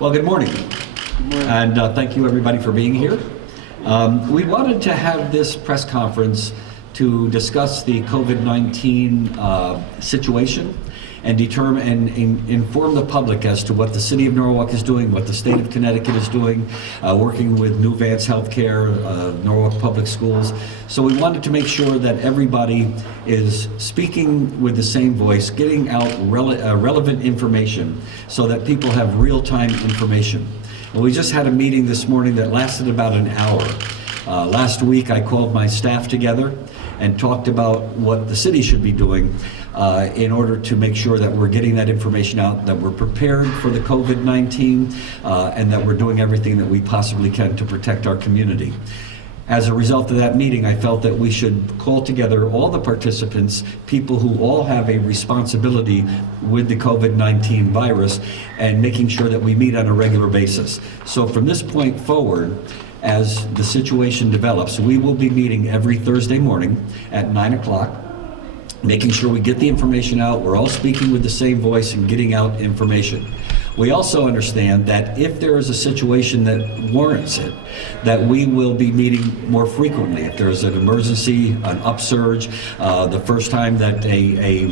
Well, good morning. And thank you everybody for being here. We wanted to have this press conference to discuss the COVID-19 situation and determine and inform the public as to what the City of Norwalk is doing, what the state of Connecticut is doing, working with New Vance Healthcare, Norwalk Public Schools. So we wanted to make sure that everybody is speaking with the same voice, getting out relevant information so that people have real-time information. And we just had a meeting this morning that lasted about an hour. Last week I called my staff together and talked about what the city should be doing in order to make sure that we're getting that information out, that we're prepared for the COVID-19, and that we're doing everything that we possibly can to protect our community. As a result of that meeting, I felt that we should call together all the participants, people who all have a responsibility with the COVID-19 virus, and making sure that we meet on a regular basis. So from this point forward, as the situation develops, we will be meeting every Thursday morning at 9 o'clock, making sure we get the information out. We're all speaking with the same voice and getting out information. We also understand that if there is a situation that warrants it, that we will be meeting more frequently. If there's an emergency, an upsurge, the first time that a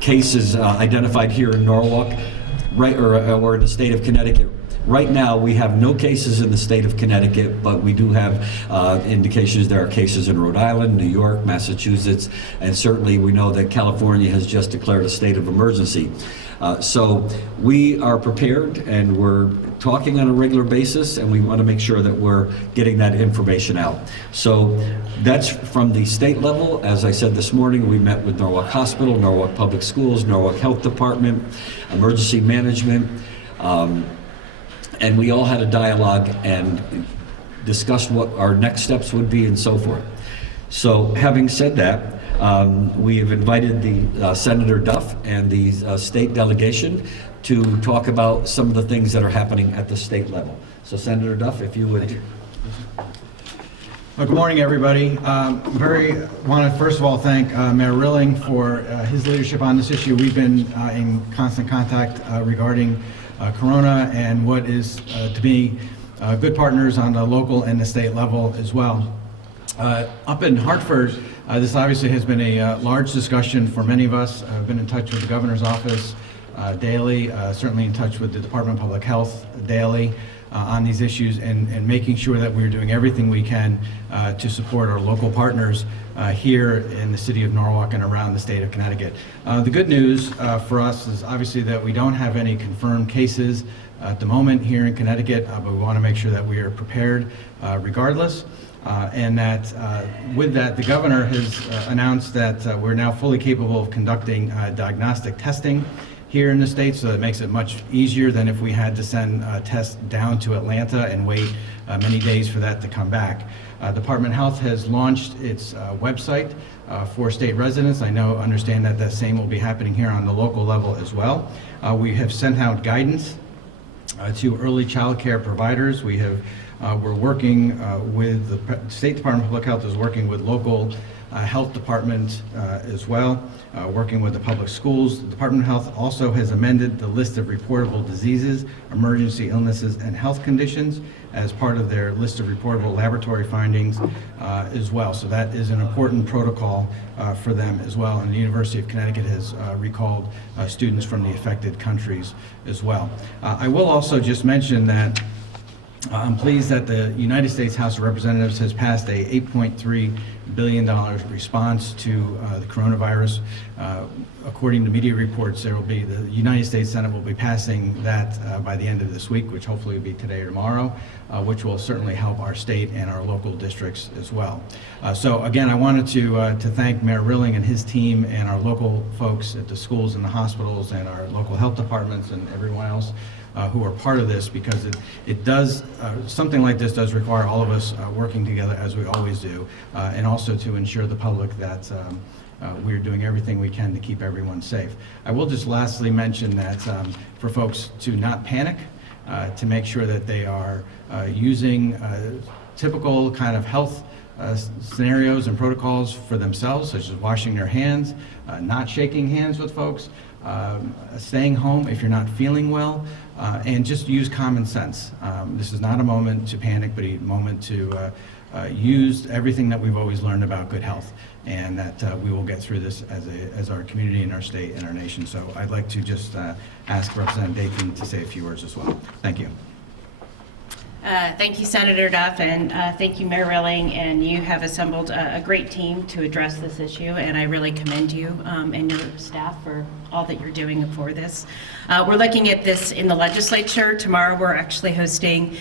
case is identified here in Norwalk, right, or in the state of Connecticut. Right now, we have no cases in the state of Connecticut, but we do have indications there are cases in Rhode Island, New York, Massachusetts, and certainly we know that California has just declared a state of emergency. So we are prepared and we're talking on a regular basis, and we want to make sure that we're getting that information out. So that's from the state level. As I said this morning, we met with Norwalk Hospital, Norwalk Public Schools, Norwalk Health Department, Emergency Management, and we all had a dialogue and discussed what our next steps would be and so forth. So having said that, we have invited the Senator Duff and the state delegation to talk about some of the things that are happening at the state level. So Senator Duff, if you would. Well, good morning, everybody. Want to first of all thank Mayor Rilling for his leadership on this issue. We've been in constant contact regarding Corona and what is to be good partners on the local and the state level as well. Up in Hartford, this obviously has been a large discussion for many of us. I've been in touch with the governor's office daily, certainly in touch with the Department of Public Health daily on these issues, and making sure that we're doing everything we can to support our local partners here in the city of Norwalk and around the state of Connecticut. The good news for us is obviously that we don't have any confirmed cases at the moment here in Connecticut, but we want to make sure that we are prepared regardless. And that with that, the governor has announced that we're now fully capable of conducting diagnostic testing here in the state, so that makes it much easier than if we had to send tests down to Atlanta and wait many days for that to come back. Department of Health has launched its website for state residents. I understand that the same will be happening here on the local level as well. We have sent out guidance to early child care providers. We're working with the State Department of Public Health is working with local health departments as well, working with the public schools. The Department of Health also has amended the list of reportable diseases, emergency illnesses, and health conditions as part of their list of reportable laboratory findings as well. So that is an important protocol for them as well. And the University of Connecticut has recalled students from the affected countries as well. I will also just mention that I'm pleased that the United States House of Representatives has passed a $8.3 billion response to the coronavirus. According to media reports, the United States Senate will be passing that by the end of this week, which hopefully will be today or tomorrow, which will certainly help our state and our local districts as well. So again, I wanted to thank Mayor Rilling and his team and our local folks at the schools and the hospitals and our local health departments and everyone else who are part of this, because it does, something like this does require all of us working together as we always do, and also to ensure the public that we're doing everything we can to keep everyone safe. I will just lastly mention that for folks to not panic, to make sure that they are using typical kind of health scenarios and protocols for themselves, such as washing their hands, not shaking hands with folks, staying home if you're not feeling well, and just use common sense. This is not a moment to panic, but a moment to use everything that we've always learned about good health, and that we will get through this as our community and our state and our nation. So I'd like to just ask Representative Dakin to say a few words as well. Thank you. Thank you, Senator Duff, and thank you, Mayor Rilling, and you have assembled a great team to address this issue, and I really commend you and your staff for all that you're doing for this. We're looking at this in the legislature. Tomorrow we're actually hosting,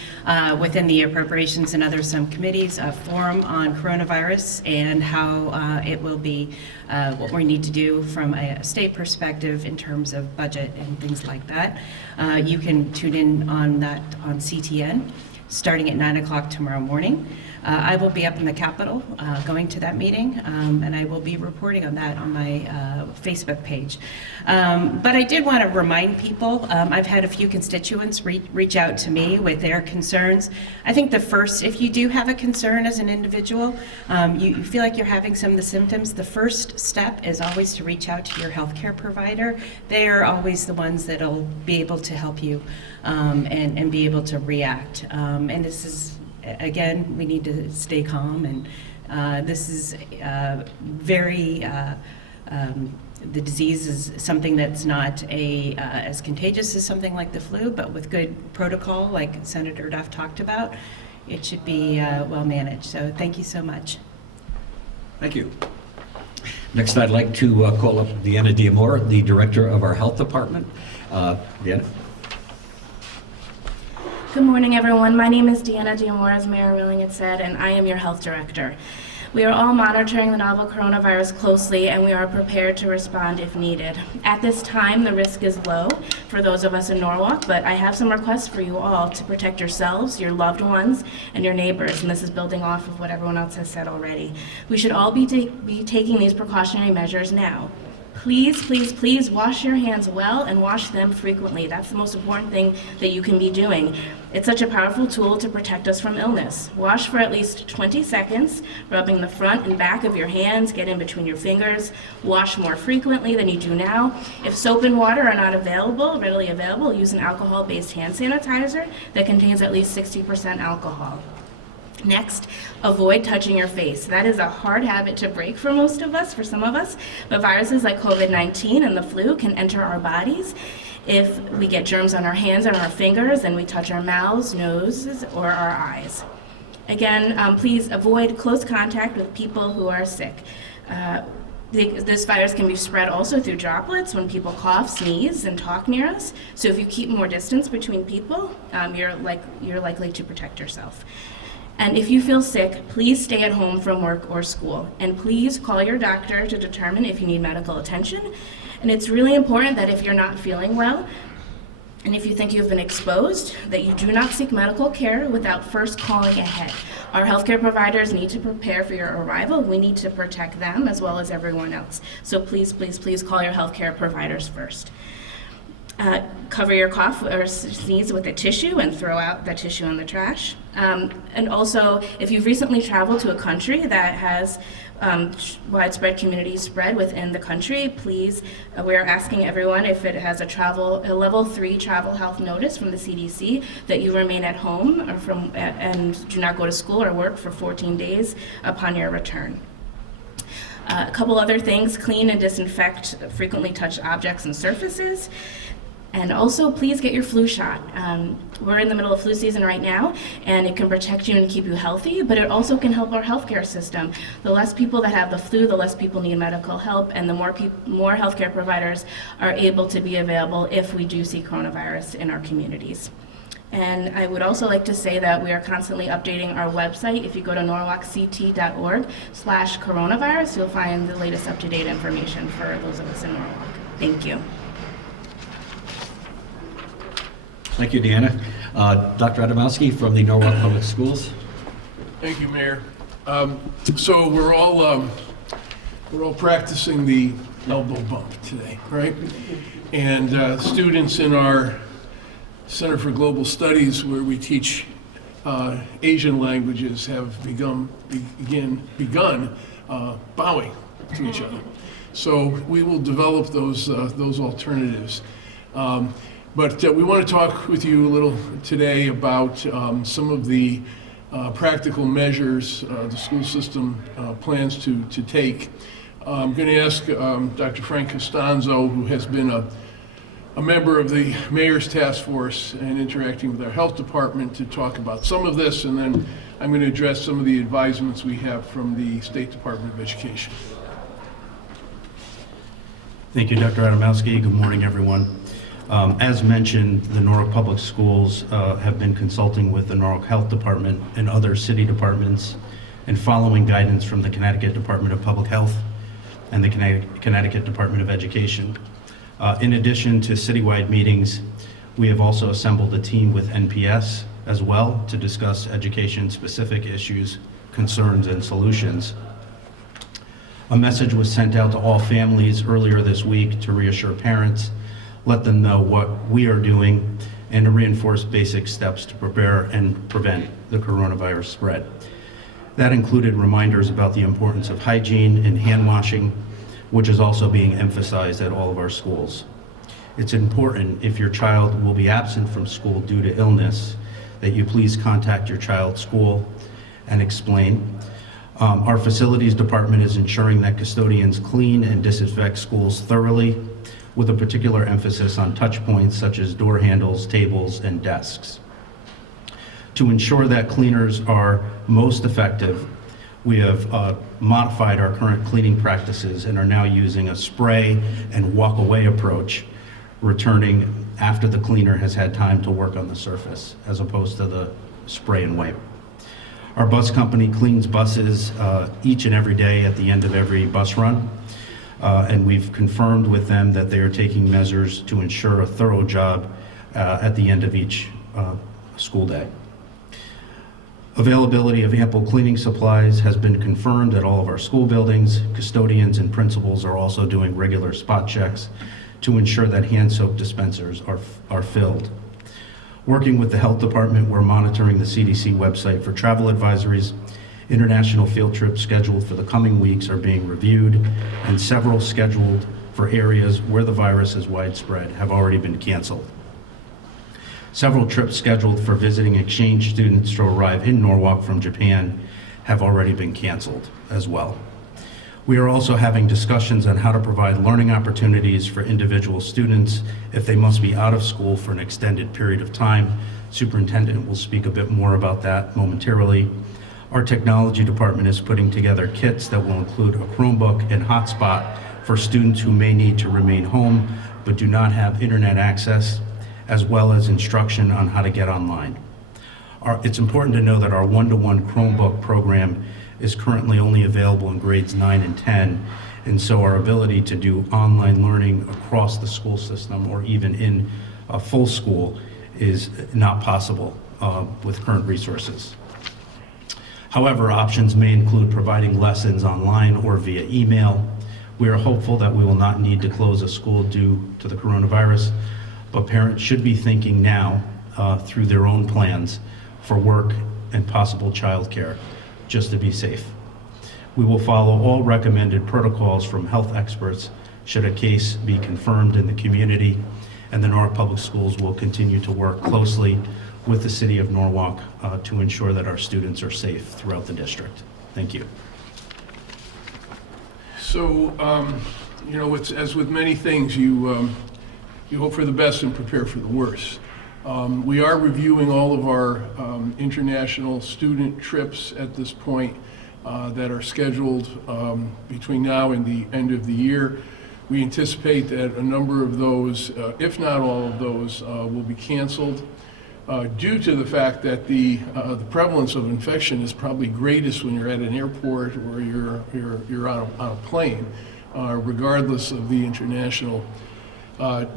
within the Appropriations and other subcommittees, a forum on coronavirus and how it will be, what we need to do from a state perspective in terms of budget and things like that. You can tune in on that on CTN. Starting at 9 o'clock tomorrow morning. I will be up in the Capitol going to that meeting, and I will be reporting on that on my Facebook page. But I did want to remind people, I've had a few constituents reach out to me with their concerns. I think the first, if you do have a concern as an individual, you feel like you're having some of the symptoms, the first step is always to reach out to your healthcare provider. They are always the ones that will be able to help you and be able to react. And this is, again, we need to stay calm, and this is very, the disease is something that's not as contagious as something like the flu, but with good protocol, like Senator Duff talked about, it should be well managed. So thank you so much. Thank you. Next, I'd like to call up Deanna Diamore, the Director of our Health Department. Deanna. Good morning, everyone. My name is Deanna Diamore, as Mayor Rilling had said, and I am your health director. We are all monitoring the novel coronavirus closely, and we are prepared to respond if needed. At this time, the risk is low for those of us in Norwalk, but I have some requests for you all to protect yourselves, your loved ones, and your neighbors, and this is building off of what everyone else has said already. We should all be taking these precautionary measures now. Please, please, please wash your hands well and wash them frequently. That's the most important thing that you can be doing. It's such a powerful tool to protect us from illness. Wash for at least 20 seconds, rubbing the front and back of your hands, get in between your fingers. Wash more frequently than you do now. If soap and water are not readily available, use an alcohol-based hand sanitizer that contains at least 60% alcohol. Next, avoid touching your face. That is a hard habit to break for most of us, for some of us, but viruses like COVID-19 and the flu can enter our bodies if we get germs on our hands and our fingers and we touch our mouths, noses, or our eyes. Again, please avoid close contact with people who are sick. This virus can be spread also through droplets when people cough, sneeze, and talk near us. So if you keep more distance between people, you're likely to protect yourself. And if you feel sick, please stay at home from work or school. And please call your doctor to determine if you need medical attention. And it's really important that if you're not feeling well, and if you think you've been exposed, that you do not seek medical care without first calling ahead. Our healthcare providers need to prepare for your arrival. We need to protect them as well as everyone else. So please, please, please call your healthcare providers first. Cover your cough or sneeze with a tissue and throw out that tissue in the trash. And also, if you've recently traveled to a country that has widespread community spread within the country, please, we're asking everyone if it has a level 3 travel health notice from the CDC that you remain at home and do not go to school or work for 14 days upon your return. A couple other things: clean and disinfect frequently touched objects and surfaces. And also, please get your flu shot. We're in the middle of flu season right now, and it can protect you and keep you healthy, but it also can help our healthcare system. The less people that have the flu, the less people need medical help, and the more healthcare providers are able to be available if we do see coronavirus in our communities. And I would also like to say that we are constantly updating our website. If you go to norwalkt.org/coronavirus, you'll find the latest up-to-date information for those of us in Norwalk. Thank you. Thank you, Deanna. Dr. Adamowski from the Norwalk Public Schools. Thank you, Mayor. So we're all practicing the elbow bump today, right? And students in our Center for Global Studies, where we teach Asian languages, have begun bowing to each other. So we will develop those alternatives. But we want to talk with you a little today about some of the practical measures the school system plans to take. I'm going to ask Dr. Frank Costanzo, who has been a member of the Mayor's Task Force and interacting with our health department, to talk about some of this, and then I'm going to address some of the advisements we have from the State Department of Education. Thank you, Dr. Adamowski. Good morning, everyone. As mentioned, the Norwalk Public Schools have been consulting with the Norwalk Health Department and other city departments and following guidance from the Connecticut Department of Public Health and the Connecticut Department of Education. In addition to citywide meetings, we have also assembled a team with NPS as well to discuss education-specific issues, concerns, and solutions. A message was sent out to all families earlier this week to reassure parents, let them know what we are doing, and to reinforce basic steps to prepare and prevent the coronavirus spread. That included reminders about the importance of hygiene and hand washing, which is also being emphasized at all of our schools. It's important, if your child will be absent from school due to illness, that you please contact your child's school and explain. Our facilities department is ensuring that custodians clean and disinfect schools thoroughly, with a particular emphasis on touch points such as door handles, tables, and desks. To ensure that cleaners are most effective, we have modified our current cleaning practices and are now using a spray and walk away approach, returning after the cleaner has had time to work on the surface, as opposed to the spray and wipe. Our bus company cleans buses each and every day at the end of every bus run, and we've confirmed with them that they are taking measures to ensure a thorough job at the end of each school day. Availability of ample cleaning supplies has been confirmed at all of our school buildings. Custodians and principals are also doing regular spot checks to ensure that hand soap dispensers are filled. Working with the health department, we're monitoring the CDC website for travel advisories. International field trips scheduled for the coming weeks are being reviewed, and several scheduled for areas where the virus is widespread have already been canceled. Several trips scheduled for visiting exchange students to arrive in Norwalk from Japan have already been canceled as well. We are also having discussions on how to provide learning opportunities for individual students if they must be out of school for an extended period of time. Superintendent will speak a bit more about that momentarily. Our technology department is putting together kits that will include a Chromebook and hotspot for students who may need to remain home but do not have internet access, as well as instruction on how to get online. It's important to know that our one-to-one Chromebook program is currently only available in grades 9 and 10, and so our ability to do online learning across the school system or even in a full school is not possible with current resources. However, options may include providing lessons online or via email. We are hopeful that we will not need to close a school due to the coronavirus, but parents should be thinking now through their own plans for work and possible childcare, just to be safe. We will follow all recommended protocols from health experts should a case be confirmed in the community, and the Norwalk Public Schools will continue to work closely with the City of Norwalk to ensure that our students are safe throughout the district. Thank you. So, you know, it's, as with many things, you hope for the best and prepare for the worst. We are reviewing all of our international student trips at this point that are scheduled between now and the end of the year. We anticipate that a number of those, if not all of those, will be canceled due to the fact that the prevalence of infection is probably greatest when you're at an airport or you're on a plane, regardless of the international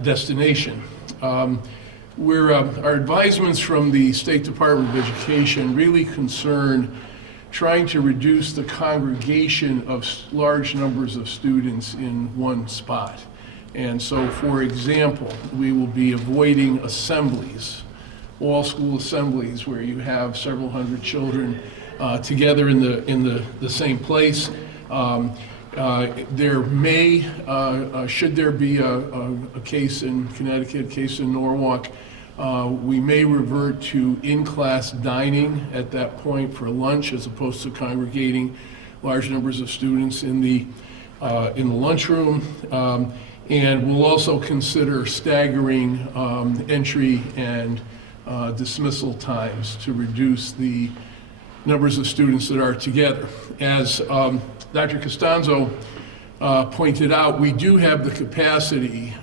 destination. Our advisements from the State Department of Education really concern trying to reduce the congregation of large numbers of students in one spot. And so, for example, we will be avoiding assemblies, all school assemblies where you have several hundred children together in the same place. There may, should there be a case in Connecticut, a case in Norwalk, we may revert to in-class dining at that point for lunch as opposed to congregating large numbers of students in the lunchroom. And we'll also consider staggering entry and dismissal times to reduce the numbers of students that are together. As Dr. Costanzo pointed out, we do have the capacity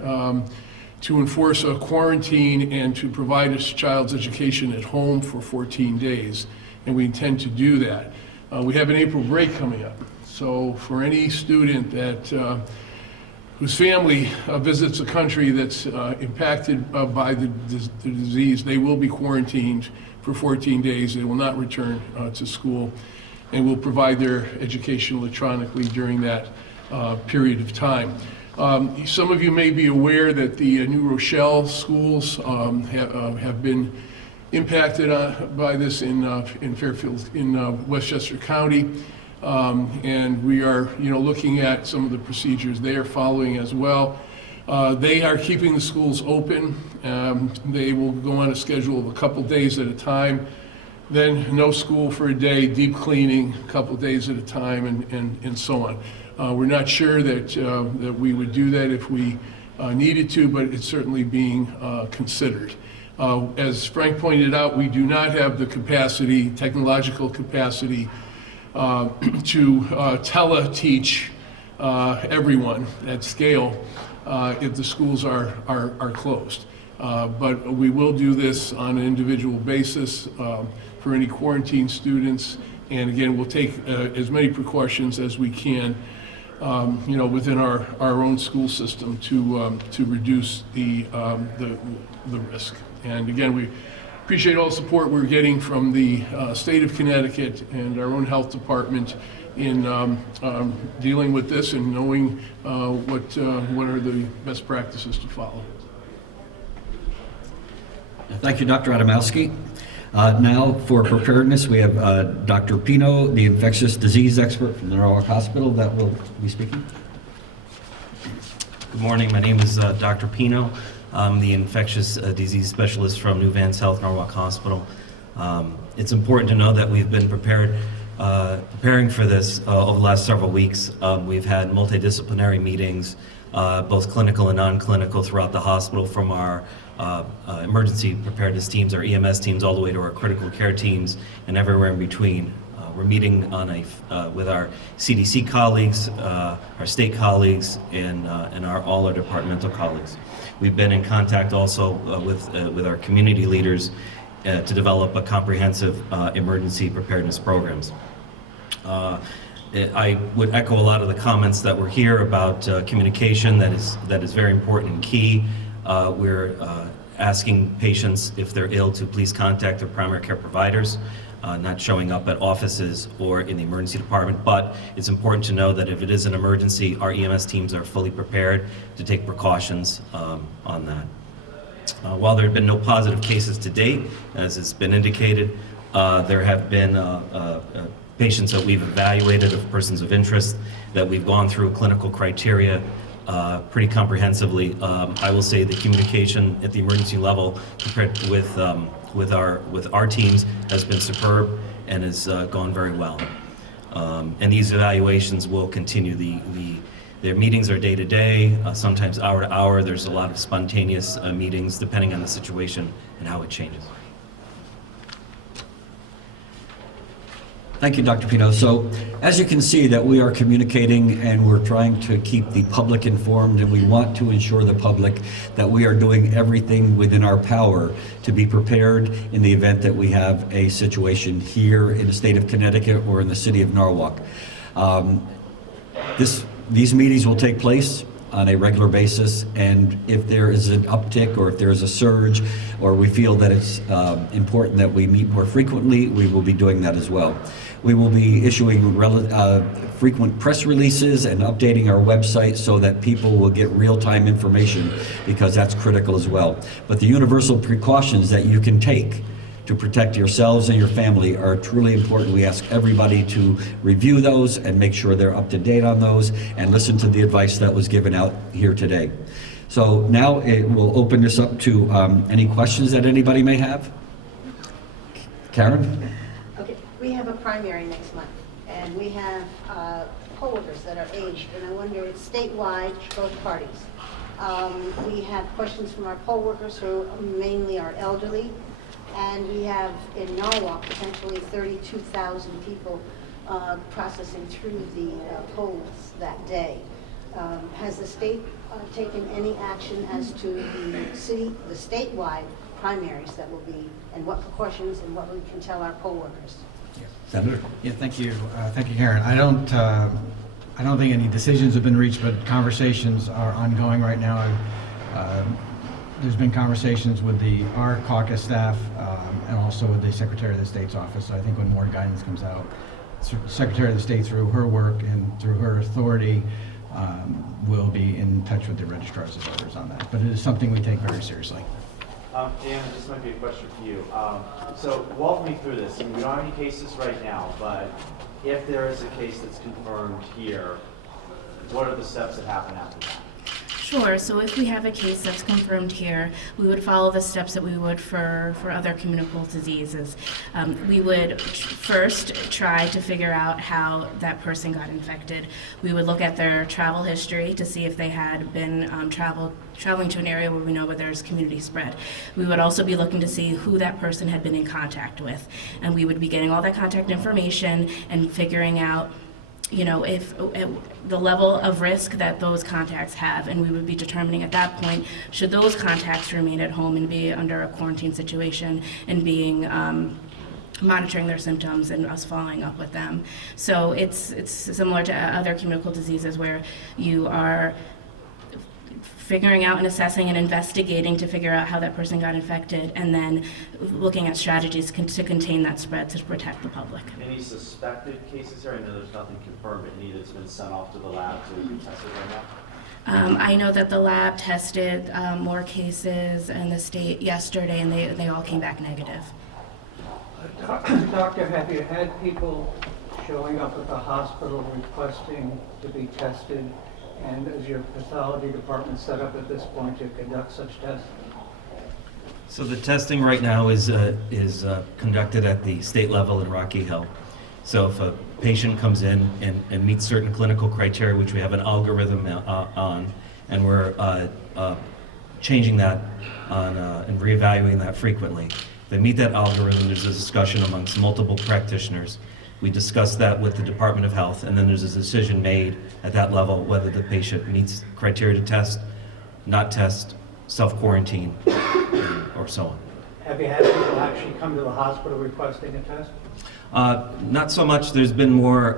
to enforce a quarantine and to provide a child's education at home for 14 days, and we intend to do that. We have an April break coming up, so for any student that whose family visits a country that's impacted by the disease, they will be quarantined for 14 days. They will not return to school, and will provide their education electronically during that period of time. Some of you may be aware that the New Rochelle schools have been impacted by this in Fairfield, in Westchester County. And we are, looking at some of the procedures they are following as well. They are keeping the schools open. They will go on a schedule of a couple days at a time, then no school for a day, deep cleaning a couple days at a time, and so on. We're not sure that we would do that if we needed to, but it's certainly being considered. As Frank pointed out, we do not have the capacity, technological capacity, to tele-teach everyone at scale if the schools are closed. But we will do this on an individual basis for any quarantine students. And again, we'll take as many precautions as we can, within our own school system to reduce the risk. And again, we appreciate all the support we're getting from the state of Connecticut and our own health department in dealing with this and knowing what are the best practices to follow. Thank you, Dr. Adamowski. Now, for preparedness, we have Dr. Pino, the infectious disease expert from the Norwalk Hospital, that will be speaking. Good morning. My name is Dr. Pino. I'm the infectious disease specialist from New Vance Health, Norwalk Hospital. It's important to know that we've been preparing for this over the last several weeks. We've had multidisciplinary meetings, both clinical and non-clinical, throughout the hospital, from our emergency preparedness teams, our EMS teams, all the way to our critical care teams, and everywhere in between. We're meeting with our CDC colleagues, our state colleagues, and all our departmental colleagues. We've been in contact also with our community leaders to develop a comprehensive emergency preparedness programs. I would echo a lot of the comments that were here about communication. That is very important and key. We're asking patients, if they're ill, to please contact their primary care providers, not showing up at offices or in the emergency department. But it's important to know that if it is an emergency, our EMS teams are fully prepared to take precautions on that. While there have been no positive cases to date, as has been indicated, there have been patients that we've evaluated of persons of interest, that we've gone through clinical criteria pretty comprehensively. I will say the communication at the emergency level compared with our teams has been superb and has gone very well. And these evaluations will continue. Their meetings are day to day, sometimes hour to hour. There's a lot of spontaneous meetings depending on the situation and how it changes. Thank you, Dr. Pino. So, as you can see, that we are communicating and we're trying to keep the public informed, and we want to ensure the public that we are doing everything within our power to be prepared in the event that we have a situation here in the state of Connecticut or in the city of Norwalk. These meetings will take place on a regular basis, and if there is an uptick or if there is a surge or we feel that it's important that we meet more frequently, we will be doing that as well. We will be issuing frequent press releases and updating our website so that people will get real-time information, because that's critical as well. But the universal precautions that you can take to protect yourselves and your family are truly important. We ask everybody to review those and make sure they're up to date on those and listen to the advice that was given out here today. So now we'll open this up to any questions that anybody may have. Karen? Okay, we have a primary next month, and we have poll workers that are aged, and I wonder, it's statewide, both parties. We have questions from our poll workers who mainly are elderly, and we have in Norwalk potentially 32,000 people processing through the polls that day. Has the state taken any action as to the statewide primaries that will be, and what precautions and what we can tell our poll workers? Senator? Yeah, thank you. Thank you, Karen. I don't think any decisions have been reached, but conversations are ongoing right now. There's been conversations with our caucus staff and also with the Secretary of the State's office. So I think when more guidance comes out, Secretary of the State, through her work and through her authority, will be in touch with the registrars of voters on that. But it is something we take very seriously. Dan, this might be a question for you. So walk me through this. I mean, we don't have any cases right now, but if there is a case that's confirmed here, what are the steps that happen after that? Sure. So if we have a case that's confirmed here, we would follow the steps that we would for other communicable diseases. We would first try to figure out how that person got infected. We would look at their travel history to see if they had been traveling to an area where we know where there's community spread. We would also be looking to see who that person had been in contact with. And we would be getting all that contact information and figuring out, you know, if the level of risk that those contacts have, and we would be determining at that point, should those contacts remain at home and be under a quarantine situation and being monitoring their symptoms and us following up with them. So it's similar to other communicable diseases where you are figuring out and assessing and investigating to figure out how that person got infected, and then looking at strategies to contain that spread to protect the public. Any suspected cases here? I know there's nothing confirmed, but any that's been sent off to the lab to be tested right now? I know that the lab tested more cases in the state yesterday, and they all came back negative. Doctor, have you had people showing up at the hospital requesting to be tested? And is your pathology department set up at this point to conduct such tests? So the testing right now is conducted at the state level in Rocky Hill. So if a patient comes in and meets certain clinical criteria, which we have an algorithm on, and we're changing that on and reevaluating that frequently. If they meet that algorithm, there's a discussion amongst multiple practitioners. We discuss that with the Department of Health, and then there's a decision made at that level whether the patient meets criteria to test, not test, self-quarantine, or so on. Have you had people actually come to the hospital requesting a test? Not so much. There's been more,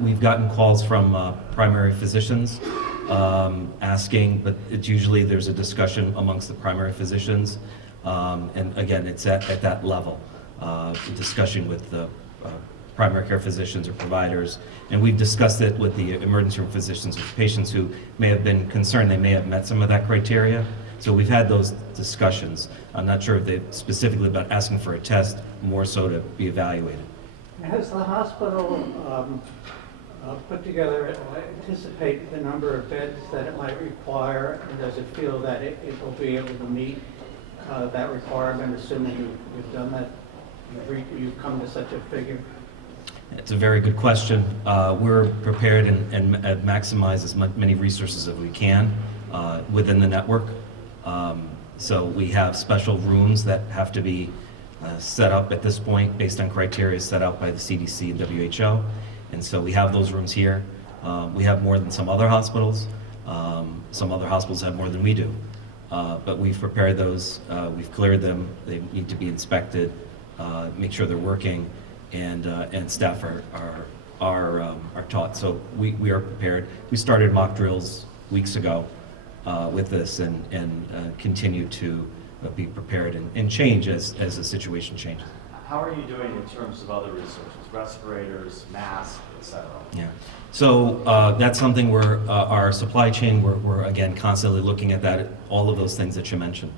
we've gotten calls from primary physicians asking, but it's usually there's a discussion amongst the primary physicians. And again, it's at that level, discussion with the primary care physicians or providers, and we've discussed it with the emergency room physicians with patients who may have been concerned they may have met some of that criteria. So we've had those discussions. I'm not sure if they specifically about asking for a test, more so to be evaluated. Has the hospital put together, anticipate the number of beds that it might require, and does it feel that it will be able to meet that requirement, assuming you've done that? You've come to such a figure? It's a very good question. We're prepared and maximize as many resources as we can within the network. So we have special rooms that have to be set up at this point based on criteria set out by the CDC and WHO. And so we have those rooms here. We have more than some other hospitals. Some other hospitals have more than we do. But we've prepared those, we've cleared them. They need to be inspected. Make sure they're working, and staff are taught. So we are prepared. We started mock drills weeks ago with this, and continue to be prepared and change as the situation changes. How are you doing in terms of other resources, respirators, masks, etc.? Yeah. So that's something where our supply chain, we're again constantly looking at that, all of those things that you mentioned.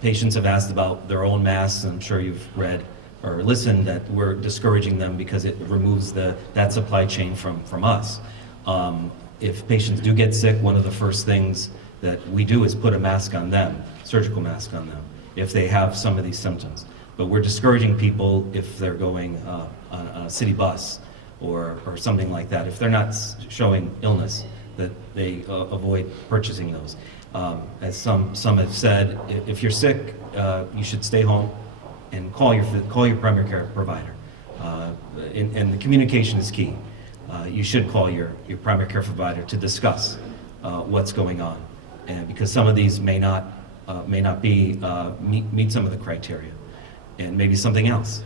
Patients have asked about their own masks, and I'm sure you've read or listened that we're discouraging them because it removes that supply chain from us. If patients do get sick, one of the first things that we do is put a mask on them, surgical mask on them, if they have some of these symptoms. But we're discouraging people if they're going on a city bus or something like that. If they're not showing illness, that they avoid purchasing those. As some have said, if you're sick, you should stay home and call your primary care provider. And the communication is key. You should call your primary care provider to discuss what's going on, and because some of these may not meet some of the criteria, and maybe something else.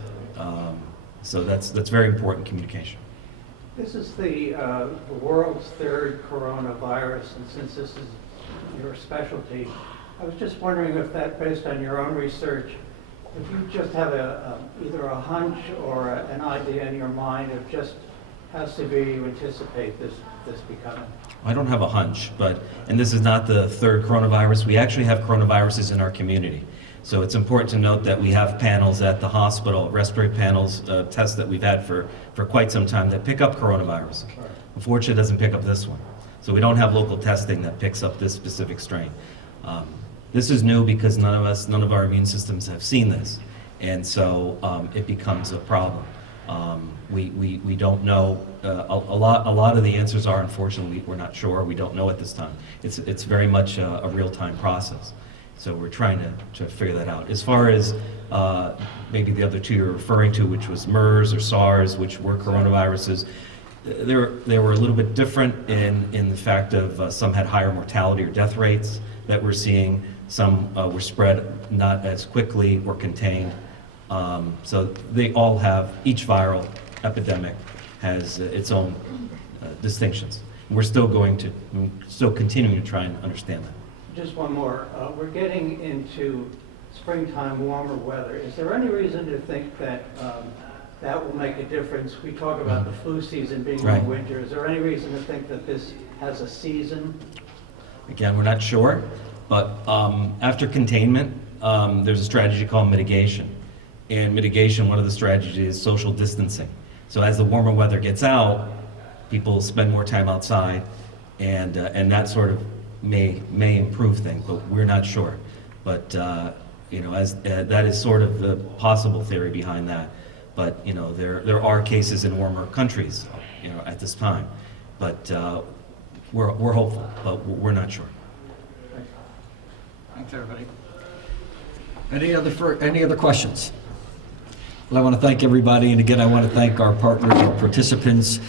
So that's very important communication. This is the world's third coronavirus, and since this is your specialty, I was just wondering if that, based on your own research, if you just have either a hunch or an idea in your mind of just how severe you anticipate this becoming. I don't have a hunch, and this is not the third coronavirus. We actually have coronaviruses in our community. So it's important to note that we have panels at the hospital, respiratory panels, tests that we've had for quite some time that pick up coronavirus. Unfortunately, it doesn't pick up this one. So we don't have local testing that picks up this specific strain. This is new because none of our immune systems have seen this. And so it becomes a problem. We don't know. A lot of the answers are, unfortunately, we're not sure. We don't know at this time. It's very much a real-time process. So we're trying to figure that out. As far as maybe the other two you're referring to, which was MERS or SARS, which were coronaviruses, they were a little bit different in the fact of some had higher mortality or death rates that we're seeing. Some were spread not as quickly or contained. So they all have, each viral epidemic has its own distinctions. We're still continuing to try and understand that. Just one more. We're getting into springtime, warmer weather. Is there any reason to think that that will make a difference? We talk about the flu season being in Right. the winter. Is there any reason to think that this has a season? Again, we're not sure, but after containment, there's a strategy called mitigation. And mitigation, one of the strategies is social distancing. So as the warmer weather gets out, people spend more time outside, and that sort of may improve things, but we're not sure. But as that is sort of the possible theory behind that. But there are cases in warmer countries, at this time. But we're hopeful, but we're not sure. Thanks, everybody. Any other questions? Well, I want to thank everybody, and again, I want to thank our partners, our participants,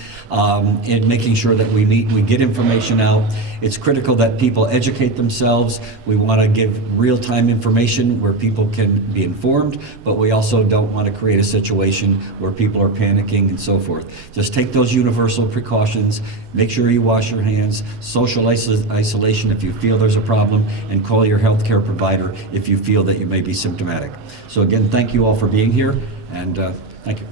in making sure that we get information out. It's critical that people educate themselves. We want to give real-time information where people can be informed, but we also don't want to create a situation where people are panicking and so forth. Just take those universal precautions, make sure you wash your hands, social isolation if you feel there's a problem, and call your healthcare provider if you feel that you may be symptomatic. So again, thank you all for being here, and thank you.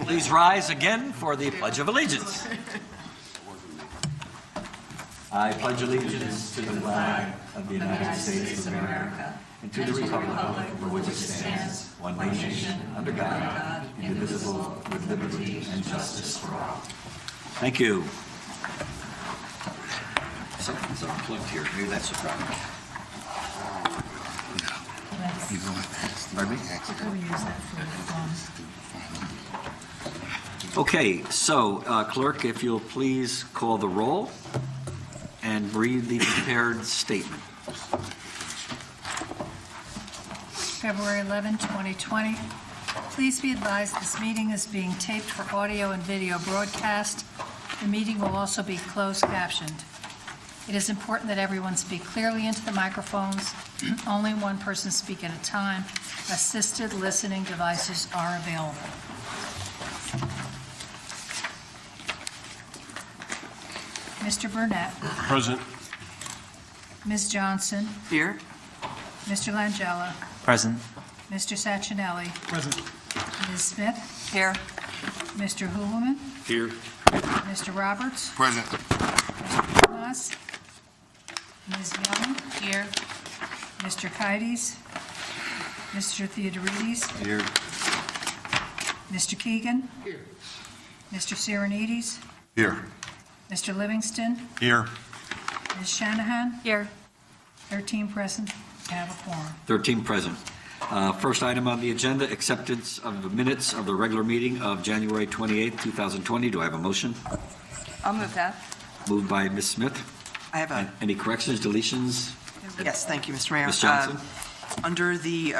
Please rise again for the Pledge of Allegiance. I pledge allegiance to the flag of the United States of America and to the republic for which it stands, one nation, under God, indivisible, with liberty and justice for all. Thank you. Something's unplugged here. Maybe that's a problem. Pardon me? Okay, so clerk, if you'll please call the roll and read the prepared statement. February 11, 2020. Please be advised this meeting is being taped for audio and video broadcast. The meeting will also be closed captioned. It is important that everyone speak clearly into the microphones. Only one person speak at a time. Assisted listening devices are available. Mr. Burnett. Present. Ms. Johnson. Here. Mr. Langella. Present. Mr. Sachinelli. Present. Ms. Smith. Here. Mr. Houliman. Here. Mr. Roberts. Present. Mr. Tomas. Ms. Young. Here. Mr. Kides. Mr. Theodorides. Here. Mr. Keegan. Here. Mr. Serenides. Here. Mr. Livingston. Here. Ms. Shanahan. Here. 13 present. Have a quorum. 13 present. First item on the agenda, acceptance of the minutes of the regular meeting of January 28, 2020. Do I have a motion? I'll move that. Moved by Ms. Smith. I have a, Any corrections, deletions? yes, thank you, Mr. Mayor. Ms. Johnson? Under the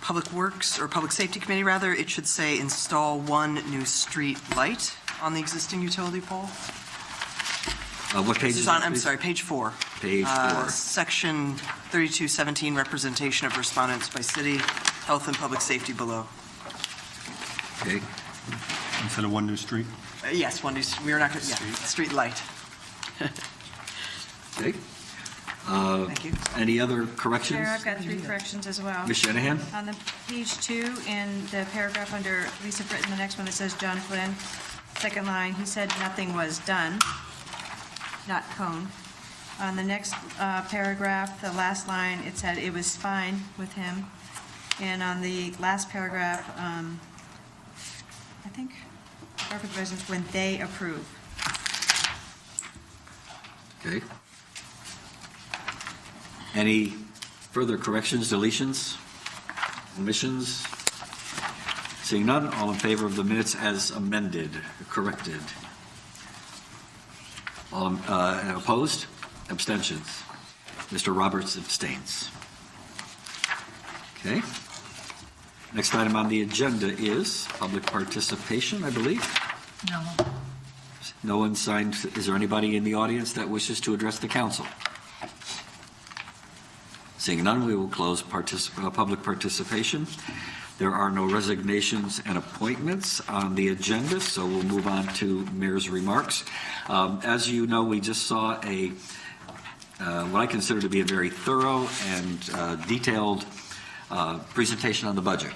Public Works, or Public Safety Committee, rather, it should say install one new street light on the existing utility pole. What page This is is on, that, I'm please? sorry, page 4. Page 4. Section 3217, representation of respondents by city, health and public safety below. Okay. Instead of one new street? Yes, one new, we are not going to, yeah, street light. Okay. Thank you. Any other corrections? Mayor, I've got 3 corrections as well. Ms. Shanahan? On the page 2, in the paragraph under Lisa Britton, the next one, it says John Flynn. Second line, he said nothing was done, not Cone. On the next paragraph, the last line, it said it was fine with him. And on the last paragraph, I think, revisions when they approve. Okay. Any further corrections, deletions, omissions? Seeing none, all in favor of the minutes as amended, corrected? All opposed? Abstentions? Mr. Roberts abstains. Okay. Next item on the agenda is public participation, I believe. No. No one signed. Is there anybody in the audience that wishes to address the council? Seeing none, we will close public participation. There are no resignations and appointments on the agenda, so we'll move on to mayor's remarks. As you know, we just saw what I consider to be a very thorough and detailed presentation on the budget.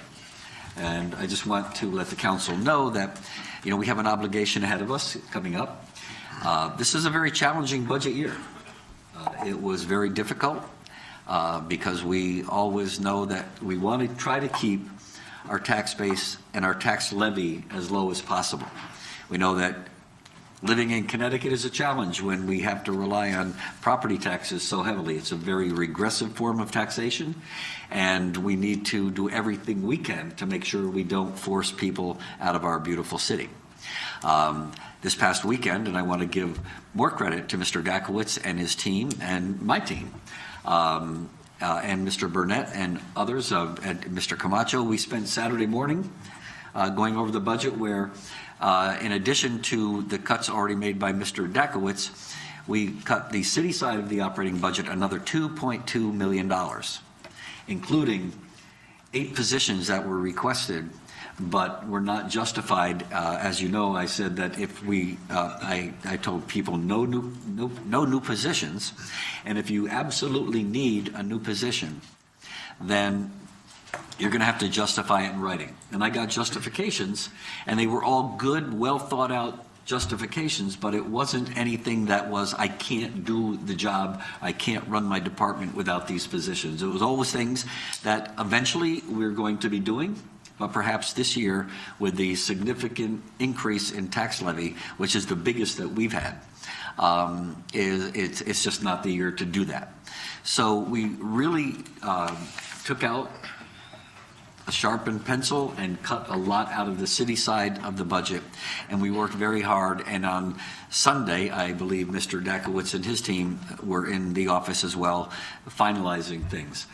And I just want to let the council know that, we have an obligation ahead of us coming up. This is a very challenging budget year. It was very difficult because we always know that we want to try to keep our tax base and our tax levy as low as possible. We know that living in Connecticut is a challenge when we have to rely on property taxes so heavily. It's a very regressive form of taxation, and we need to do everything we can to make sure we don't force people out of our beautiful city. This past weekend, and I want to give more credit to Mr. Dakowitz and his team and my team, and Mr. Burnett and others, and Mr. Camacho, we spent Saturday morning going over the budget where, in addition to the cuts already made by Mr. Dakowitz, we cut the city side of the operating budget another $2.2 million, including 8 positions that were requested but were not justified. As you know, I said that if we, I told people no new positions, and if you absolutely need a new position, then you're going to have to justify it in writing. And I got justifications, and they were all good, well thought out justifications, but it wasn't anything that was, I can't do the job, I can't run my department without these positions. It was always things that eventually we're going to be doing, but perhaps this year, with the significant increase in tax levy, which is the biggest that we've had, it's just not the year to do that. So we really took out a sharpened pencil and cut a lot out of the city side of the budget, and we worked very hard. And on Sunday, I believe Mr. Dakowitz and his team were in the office as well, finalizing things.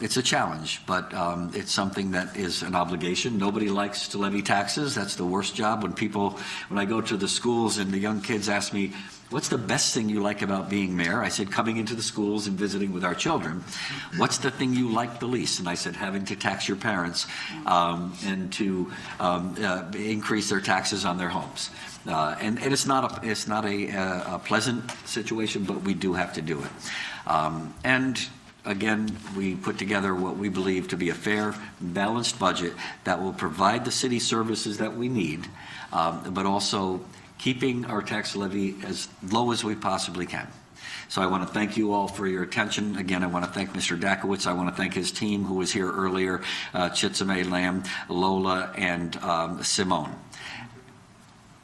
It's a challenge, but it's something that is an obligation. Nobody likes to levy taxes. That's the worst job. When I go to the schools and the young kids ask me, what's the best thing you like about being mayor? I said, coming into the schools and visiting with our children. What's the thing you like the least? And I said, having to tax your parents and to increase their taxes on their homes. And it's not a pleasant situation, but we do have to do it. And again, we put together what we believe to be a fair, balanced budget that will provide the city services that we need, but also keeping our tax levy as low as we possibly can. So I want to thank you all for your attention. Again, I want to thank Mr. Dakowitz. I want to thank his team who was here earlier, Chitsame Lamb, Lola, and Simone.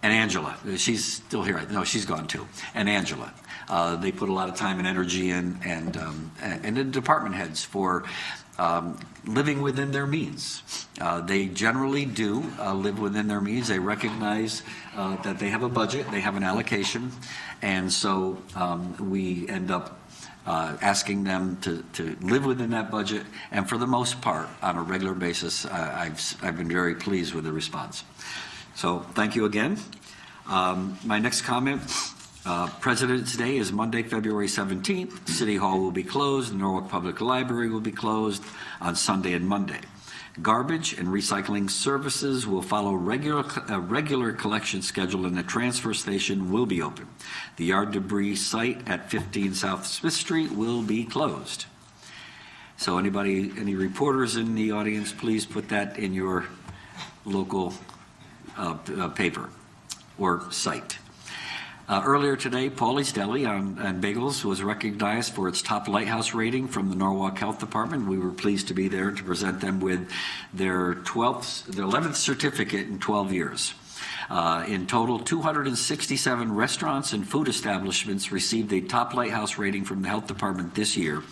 And Angela. She's still here. No, she's gone too. And Angela. They put a lot of time and energy in, and the department heads for living within their means. They generally do live within their means. They recognize that they have a budget, they have an allocation, and so we end up asking them to live within that budget, and for the most part, on a regular basis, I've been very pleased with the response. So thank you again. My next comment. President's Day is Monday, February 17th. City Hall will be closed. The Norwalk Public Library will be closed on Sunday and Monday. Garbage and recycling services will follow a regular collection schedule, and the transfer station will be open. The yard debris site at 15 South Smith Street will be closed. So any reporters in the audience, please put that in your local paper or site. Earlier today, Paulie's Deli and Bagels was recognized for its top lighthouse rating from the Norwalk Health Department. We were pleased to be there to present them with their 11th certificate in 12 years. In total, 267 restaurants and food establishments received a top lighthouse rating from the Health Department this year.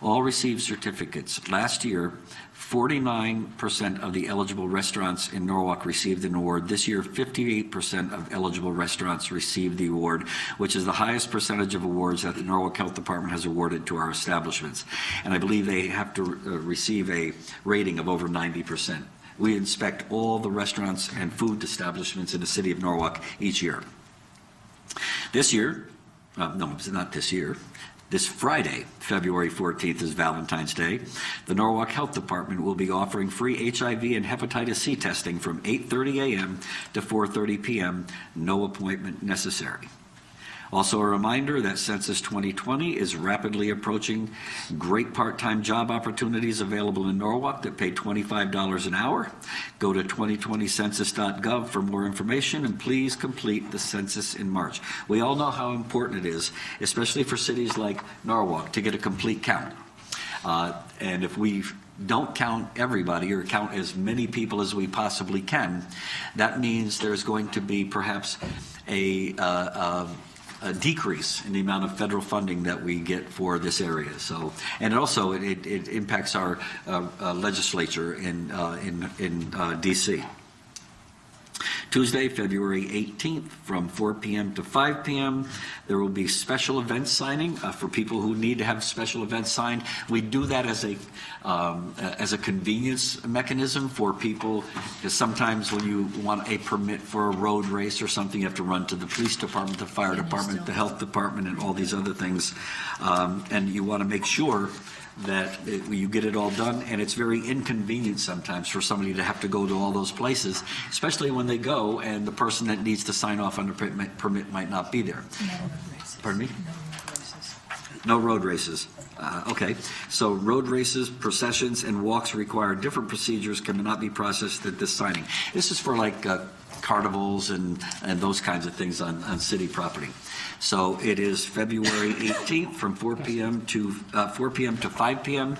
All received certificates. Last year, 49% of the eligible restaurants in Norwalk received an award. This year, 58% of eligible restaurants received the award, which is the highest percentage of awards that the Norwalk Health Department has awarded to our establishments. And I believe they have to receive a rating of over 90%. We inspect all the restaurants and food establishments in the city of Norwalk each year. This year, no, it's not this year. This Friday, February 14th, is Valentine's Day. The Norwalk Health Department will be offering free HIV and hepatitis C testing from 8:30 a.m. to 4:30 p.m., no appointment necessary. Also a reminder that Census 2020 is rapidly approaching. Great part-time job opportunities available in Norwalk that pay $25 an hour. Go to 2020census.gov for more information, and please complete the census in March. We all know how important it is, especially for cities like Norwalk, to get a complete count. And if we don't count everybody or count as many people as we possibly can, that means there's going to be perhaps a decrease in the amount of federal funding that we get for this area. So, and also it impacts our legislature in DC. Tuesday, February 18th, from 4 p.m. to 5 p.m., there will be special event signing for people who need to have special events signed. We do that as a convenience mechanism for people, because sometimes when you want a permit for a road race or something, you have to run to the police department, the fire department, the health department, and all these other things. And you want to make sure that you get it all done, and it's very inconvenient sometimes for somebody to have to go to all those places, especially when they go and the person that needs to sign off on the permit might not be there. Pardon me? No road races. Okay, so road races, processions, and walks require different procedures, cannot be processed at this signing. This is for like carnivals and those kinds of things on city property. So it is February 18th from 4 p.m. to 5 p.m.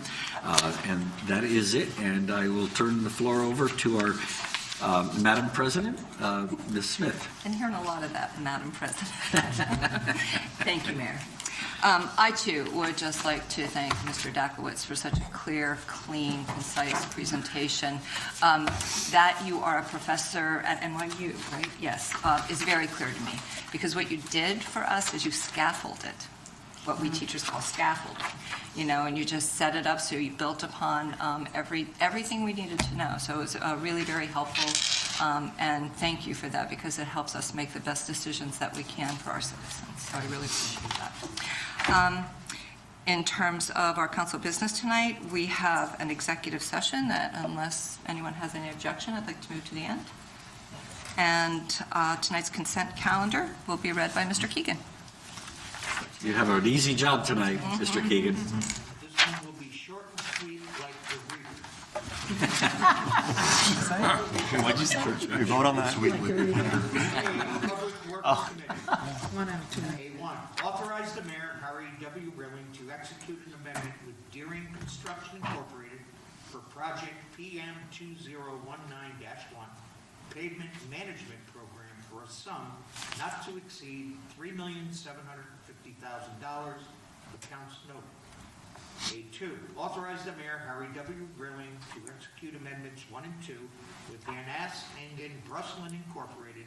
And that is it. And I will turn the floor over to our Madam President, Ms. Smith. Been hearing a lot of that, Madam President. Thank you, Mayor. I, too, would just like to thank Mr. Dakowitz for such a clear, clean, concise presentation. That you are a professor at NYU, right? Yes, is very clear to me. Because what you did for us is you scaffolded, what we teachers call scaffolding, and you just set it up so you built upon everything we needed to know. So it was really very helpful, and thank you for that because it helps us make the best decisions that we can for our citizens. So I really appreciate that. In terms of our council business tonight, we have an executive session that, unless anyone has any objection, I'd like to move to the end. And tonight's consent calendar will be read by Mr. Keegan. You have an easy job tonight, Mr. Keegan. This one will be short and sweet like the reader. What'd you say? We vote on that? Public Works Committee. A1, authorize the mayor, Harry W. Rilling, to execute an amendment with Deering Construction Incorporated for project PM 2019-1 pavement management program for a sum not to exceed $3,750,000. Accounts noted. A2, authorize the mayor, Harry W. Rilling, to execute amendments 1 and 2 with Van Ass Engen Brusselin Incorporated,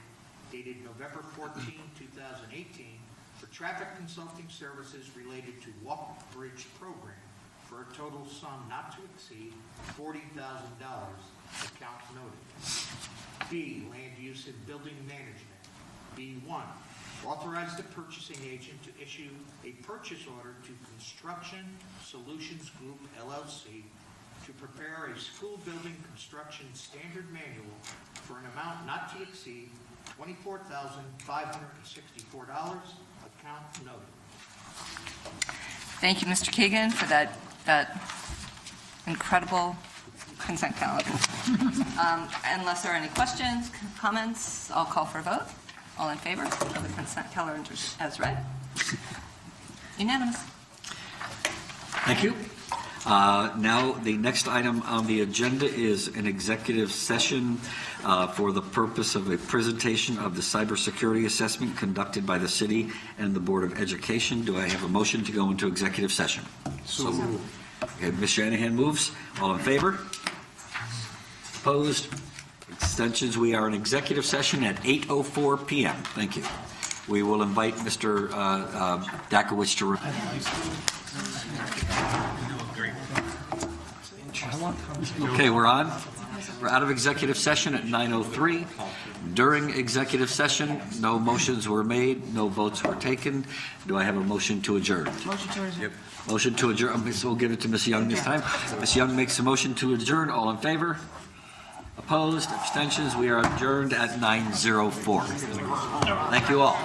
dated November 14, 2018, for traffic consulting services related to Walk Bridge program for a total sum not to exceed $40,000. Account noted. B, land use and building management. B1, authorize the purchasing agent to issue a purchase order to Construction Solutions Group, LLC, to prepare a school building construction standard manual for an amount not to exceed $24,564. Account noted. Thank you, Mr. Keegan, for that incredible consent calendar. Unless there are any questions, comments, I'll call for a vote. All in favor of the consent calendar as read? Unanimous. Thank you. Now, the next item on the agenda is an executive session for the purpose of a presentation of the cybersecurity assessment conducted by the city and the Board of Education. Do I have a motion to go into executive session? So moved. Okay, Ms. Shanahan moves. All in favor? Opposed? Extensions? We are in executive session at 8:04 p.m. Thank you. We will invite Mr. Dakowitz to... Okay, we're on. We're out of executive session at 9:03. During executive session, no motions were made, no votes were taken. Do I have a motion to adjourn? Motion to adjourn. Yep. Motion to adjourn. So we'll give it to Ms. Young this time. Ms. Young makes a motion to adjourn. All in favor? Opposed? Abstentions? We are adjourned at 9:04. Thank you all.